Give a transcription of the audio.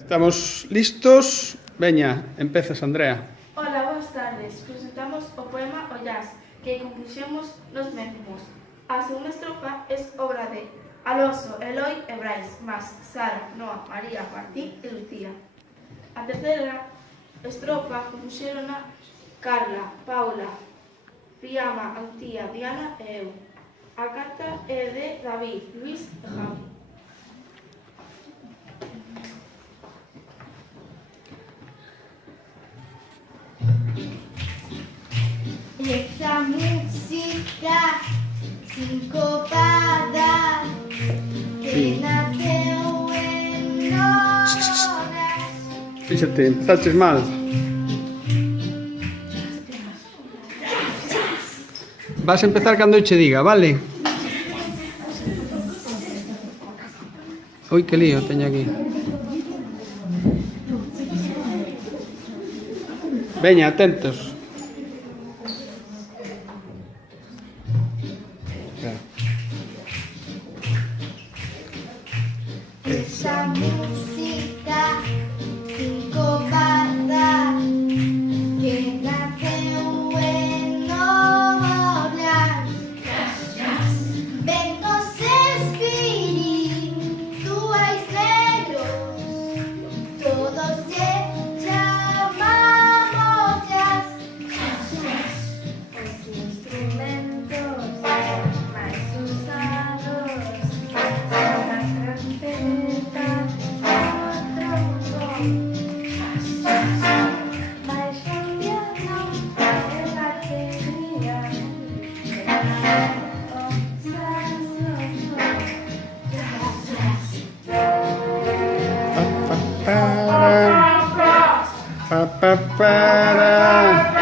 Estamos listos? Veña, empezas, Andrea. Ola, boas tardes. Presentamos o poema O Jazz, que compuxemos nos mesmos. A segunda estrofa é obra de Alonso, Eloi e Brais, más Sara, Noa, María, Martín e Lucía. A terceira estrofa compuxerona Carla, Paula, Priama, Antía, Diana e eu. A carta é de David, Luis e Javi. Esa música sincopada que naceu en horas. Fíxate, empezaches mal. Vas a empezar cando eu che diga, vale? Ui, que lío teño aquí. Veña, atentos. Esa música sincopada que naceu en horas. Ventos espirituais negros, todos lle chamamos jazz. Os instrumentos máis usados son a trompeta, o trombón, mais un piano e batería, o saxofón. Pa, pa, para.